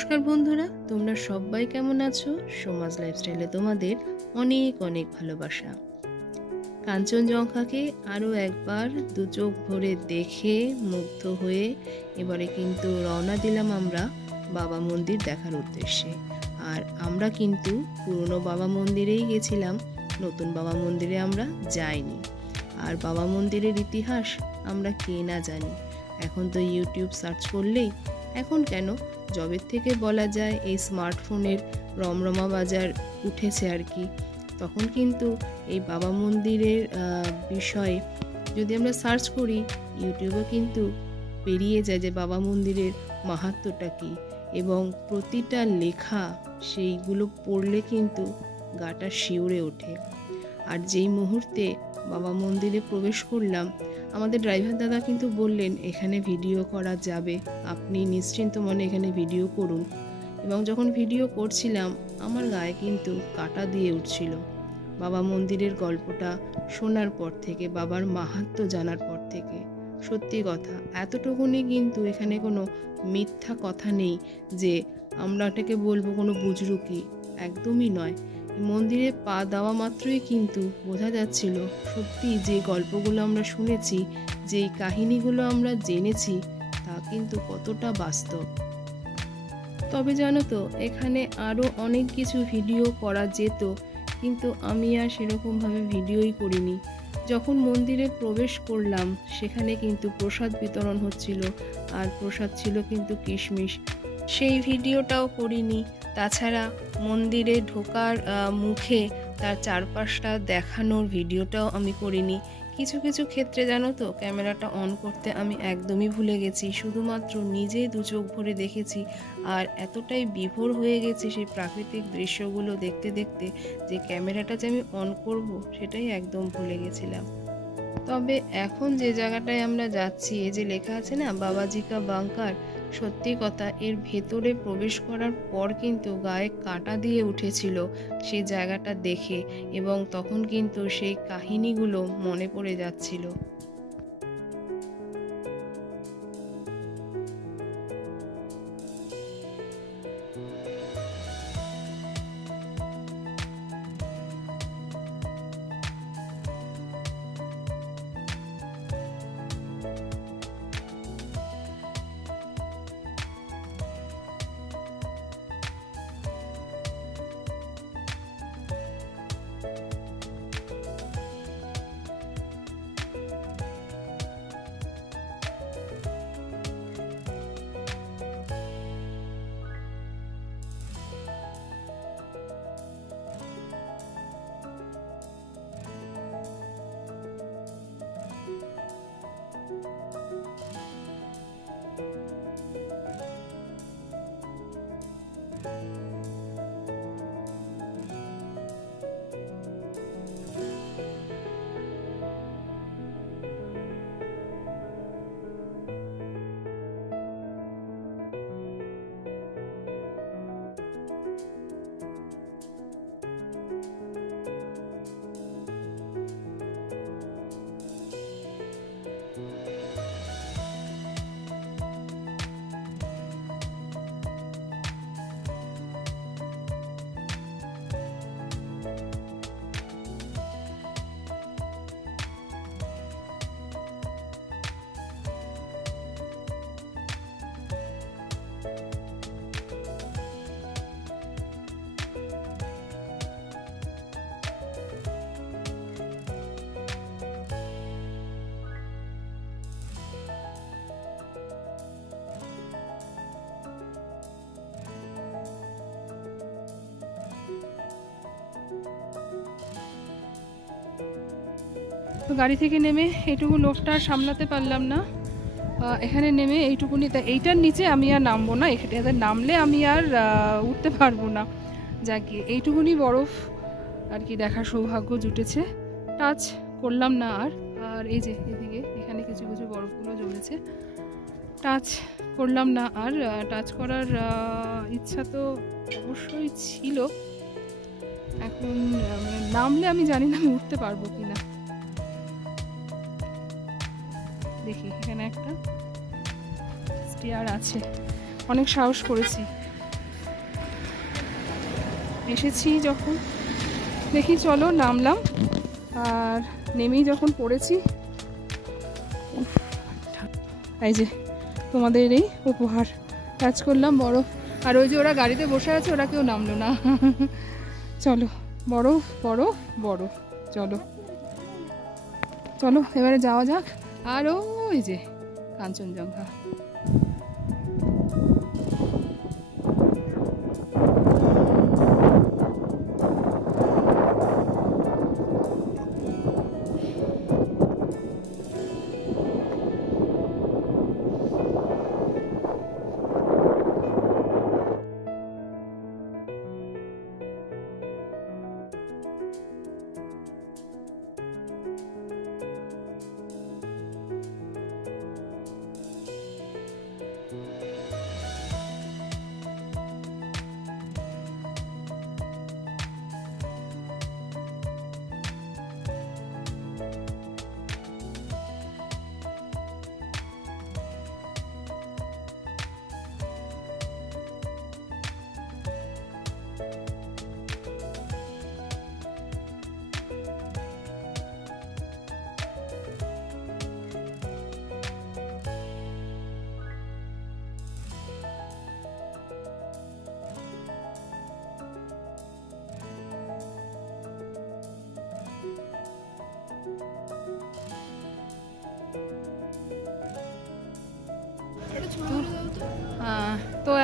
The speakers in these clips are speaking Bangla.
নমস্কার বন্ধুরা, তোমরা সবাই কেমন আছো? সমাজ লাইফস্টাইলে তোমাদের অনেক অনেক ভালোবাসা। কাঞ্চনজঙ্ঘাকে আরও একবার দু চোখ ভরে দেখে মুগ্ধ হয়ে এবারে কিন্তু রওনা দিলাম আমরা বাবা মন্দির দেখার উদ্দেশ্যে। আর আমরা কিন্তু পুরনো বাবা মন্দিরেই গেছিলাম, নতুন বাবা মন্দিরে আমরা যাইনি। আর বাবা মন্দিরের ইতিহাস আমরা কে না জানি। এখন তো ইউটিউব সার্চ করলেই এখন কেন? জবের থেকে বলা যায় এই স্মার্টফোনের রমরমা বাজার উঠেছে আর কি। তখন কিন্তু এই বাবা মন্দিরের বিষয়ে যদি আমরা সার্চ করি, ইউটিউবে কিন্তু পেরিয়ে যায় যে বাবা মন্দিরের মাহাত্ম্যটা কী এবং প্রতিটা লেখা সেইগুলো পড়লে কিন্তু গাটা শিউরে ওঠে। আর যেই মুহূর্তে বাবা মন্দিরে প্রবেশ করলাম আমাদের ড্রাইভার দাদা কিন্তু বললেন, এখানে ভিডিও করা যাবে। আপনি নিশ্চিন্ত মনে এখানে ভিডিও করুন। এবং যখন ভিডিও করছিলাম, আমার গায়ে কিন্তু কাটা দিয়ে উঠছিল। বাবা মন্দিরের গল্পটা শোনার পর থেকে, বাবার মাহাত্ম্য জানার পর থেকে। সত্যি কথা, এতটুকুনি কিন্তু এখানে কোনো মিথ্যা কথা নেই যে আমরা এটাকে বলব কোনো বুজরুকি। একদমই নয়। মন্দিরে পা দেওয়া মাত্রই কিন্তু বোঝা যাচ্ছিল, সত্যি যে গল্পগুলো আমরা শুনেছি, যেই কাহিনীগুলো আমরা জেনেছি, তা কিন্তু কতটা বাস্তব। তবে জানো তো, এখানে আরও অনেক কিছু ভিডিও করা যেত, কিন্তু আমি আর সেরকমভাবে ভিডিওই করিনি। যখন মন্দিরে প্রবেশ করলাম, সেখানে কিন্তু প্রসাদ বিতরণ হচ্ছিল, আর প্রসাদ ছিল কিন্তু কিশমিশ। সেই ভিডিওটাও করিনি। তাছাড়া মন্দিরে ঢোকার মুখে তার চারপাশটা দেখানোর ভিডিওটাও আমি করিনি। কিছু কিছু ক্ষেত্রে জানো তো, ক্যামেরাটা অন করতে আমি একদমই ভুলে গেছি। শুধুমাত্র নিজেই দু চোখ ভরে দেখেছি আর এতটাই বিভোর হয়ে গেছি সেই প্রাকৃতিক দৃশ্যগুলো দেখতে দেখতে যে ক্যামেরাটা যে আমি অন করব সেটাই একদম ভুলে গেছিলাম। তবে এখন যে জায়গাটায় আমরা যাচ্ছি, এই যে লেখা আছে না বাবাজি কা বাংকার সত্যি কথা, এর ভেতরে প্রবেশ করার পর কিন্তু গায়ে কাটা দিয়ে উঠেছিল সেই জায়গাটা দেখে এবং তখন কিন্তু সেই কাহিনীগুলো মনে পড়ে যাচ্ছিল। গাড়ি থেকে নেমে এইটুকু লোকটা সামলাতে পারলাম না। এখানে নেমে এইটুকুনি, তা এইটার নিচে আমি আর নামবো না, এখানে নামলে আমি আর উঠতে পারব না। যাকে, এইটুকুনি বরফ আর কি দেখার সৌভাগ্য জুটেছে। টাচ করলাম না আর। আর এই যে এদিকে, এখানে কিছু কিছু বরফগুলো জমেছে। টাচ করলাম না আর টাচ করার ইচ্ছা তো অবশ্যই ছিল। এখন মানে নামলে আমি জানি না আমি উঠতে পারব কি না দেখি, এখানে একটা স্টিয়ার আছে। অনেক সাহস করেছি। এসেছি যখন। দেখি, চলো নামলাম। আর নেমেই যখন পড়েছি এই যে, তোমাদের এই উপহার। কাজ করলাম, বড়। আর ওই যে ওরা গাড়িতে বসে আছে, ওরা কেউ নামলো না। চলো, বড় বড় বড়। চলো। চলো, এবারে যাওয়া যাক। আর ওই যে কাঞ্চনজঙ্ঘা আহ,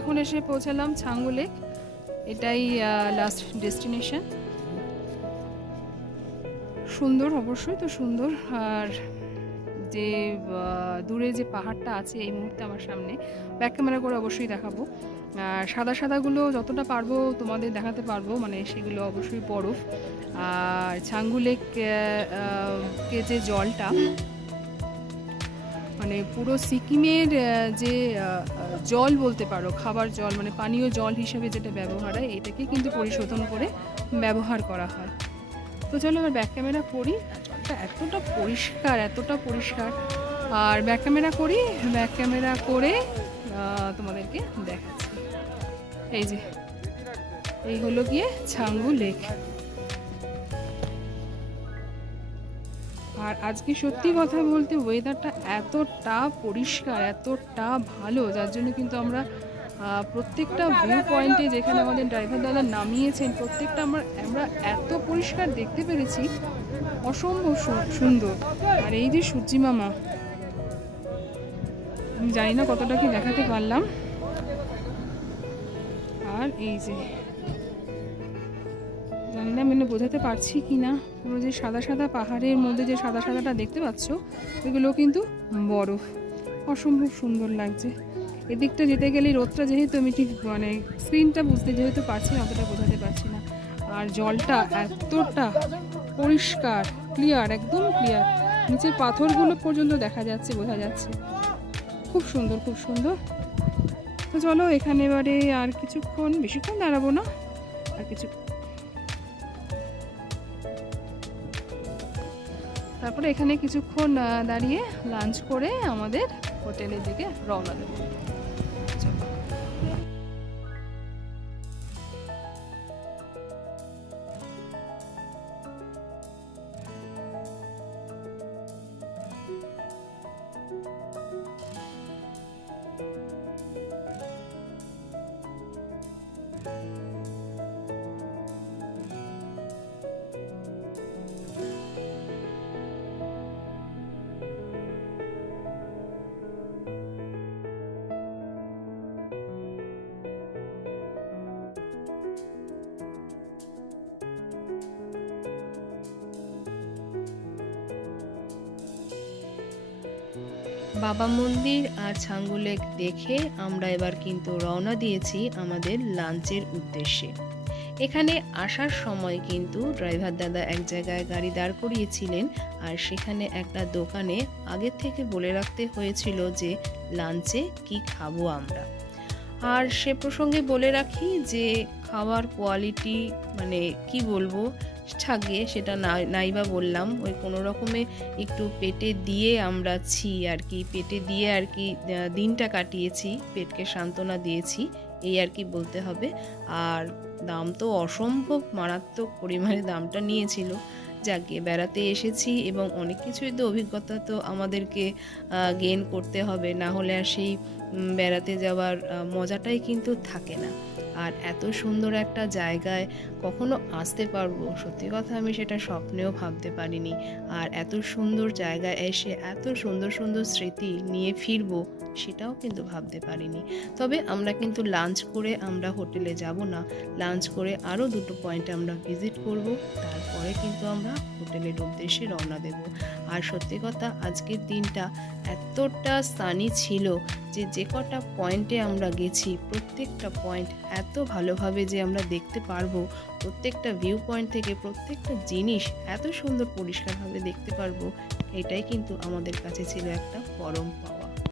এখন এসে পৌঁছালাম ছাঙ্গু লেক। এটাই লাস্ট ডেস্টিনেশন সুন্দর অবশ্যই তো সুন্দর। আর যে দূরে যে পাহাড়টা আছে এই মুহূর্তে আমার সামনে ব্যাক ক্যামেরা করে অবশ্যই দেখাবো। আর সাদা সাদাগুলো যতটা পারব তোমাদের দেখাতে পারব মানে সেগুলো অবশ্যই বরফ। আর ছাঙ্গু লেক কে যে জলটা মানে পুরো সিকিমের যে জল বলতে পারো, খাবার জল মানে পানীয় জল হিসেবে যেটা ব্যবহার হয়, এটাকে কিন্তু পরিশোধন করে ব্যবহার করা হয়। তো চলো এবার ব্যাক ক্যামেরা করি জলটা এতটা পরিষ্কার এতটা পরিষ্কার। আর ব্যাক ক্যামেরা করি ব্যাক ক্যামেরা করে তোমাদেরকে দেখাচ্ছি। এই যে, এই হলো গিয়ে ছাঙ্গু লেক আর আজকে সত্যি কথা বলতে ওয়েদারটা এতটা পরিষ্কার, এতটা ভালো, যার জন্য কিন্তু আমরা প্রত্যেকটা ভিউ পয়েন্টে যেখানে আমাদের ড্রাইভার দাদা নামিয়েছেন, প্রত্যেকটা আমরা আমরা এত পরিষ্কার দেখতে পেরেছি। অসম্ভব সুন্দর। আর এই যে সূর্যি মামা, আমি জানি না কতটা কি দেখাতে পারলাম। আর এই যে জানি না মানে বোঝাতে পারছি কি না যে সাদা সাদা পাহাড়ের মধ্যে যে সাদা সাদাটা দেখতে পাচ্ছ, ওইগুলো কিন্তু বরফ। অসম্ভব সুন্দর লাগছে। এদিকটা যেতে গেলে রোদটা যেহেতু আমি ঠিক মানে স্ক্রিনটা বুঝতে যেহেতু পারছি না, অতটা বোঝাতে পারছি না। আর জলটা এতটা পরিষ্কার ক্লিয়ার একদম ক্লিয়ার নিচের পাথরগুলো পর্যন্ত দেখা যাচ্ছে, বোঝা যাচ্ছে। খুব সুন্দর খুব সুন্দর। তো চলো, এখানে এবারে আর কিছুক্ষণ, বেশিক্ষণ দাঁড়াবো না। আর কিছু তারপরে এখানে কিছুক্ষণ দাঁড়িয়ে লাঞ্চ করে আমাদের হোটেলের দিকে রওনা দেবো। বাবা মন্দির আর ছাঙ্গু লেক দেখে আমরা এবার কিন্তু রওনা দিয়েছি আমাদের লাঞ্চের উদ্দেশ্যে। এখানে আসার সময় কিন্তু ড্রাইভার দাদা এক জায়গায় গাড়ি দাঁড় করিয়েছিলেন আর সেখানে একটা দোকানে আগের থেকে বলে রাখতে হয়েছিল যে লাঞ্চে কি খাব আমরা। আর সে প্রসঙ্গে বলে রাখি যে খাওয়ার কোয়ালিটি মানে কি বলব ছাগিয়ে সেটা নাই নাইবা বললাম, ওই কোনো রকমে একটু পেটে দিয়ে আমরা ছি আর কি, পেটে দিয়ে আর কি দিনটা কাটিয়েছি, পেটকে সান্ত্বনা দিয়েছি, এই আর কি বলতে হবে। আর দাম তো অসম্ভব, মারাত্মক পরিমাণে দামটা নিয়েছিল। যাকে বেড়াতে এসেছি এবং অনেক কিছুই তো অভিজ্ঞতা তো আমাদেরকে গেন করতে হবে। না হলে আর সেই বেড়াতে যাওয়ার মজাটাই কিন্তু থাকে না। আর এত সুন্দর একটা জায়গায় কখনো আসতে পারব, সত্যি কথা আমি সেটা স্বপ্নেও ভাবতে পারিনি। আর এত সুন্দর জায়গায় এসে এত সুন্দর সুন্দর স্মৃতি নিয়ে ফিরবো সেটাও কিন্তু ভাবতে পারিনি। তবে আমরা কিন্তু লাঞ্চ করে আমরা হোটেলে যাব না। লাঞ্চ করে আরও দুটো পয়েন্ট আমরা ভিজিট করব। তারপরে কিন্তু আমরা হোটেলের উদ্দেশ্যে রওনা দেব। আর সত্যি কথা, আজকের দিনটা এতটা সানি ছিল যে যে কটা পয়েন্টে আমরা গেছি, প্রত্যেকটা পয়েন্ট এত ভালোভাবে যে আমরা দেখতে পারব, প্রত্যেকটা ভিউ পয়েন্ট থেকে প্রত্যেকটা জিনিস এত সুন্দর পরিষ্কারভাবে দেখতে পারব, এটাই কিন্তু আমাদের কাছে ছিল একটা পরম পাওয়া।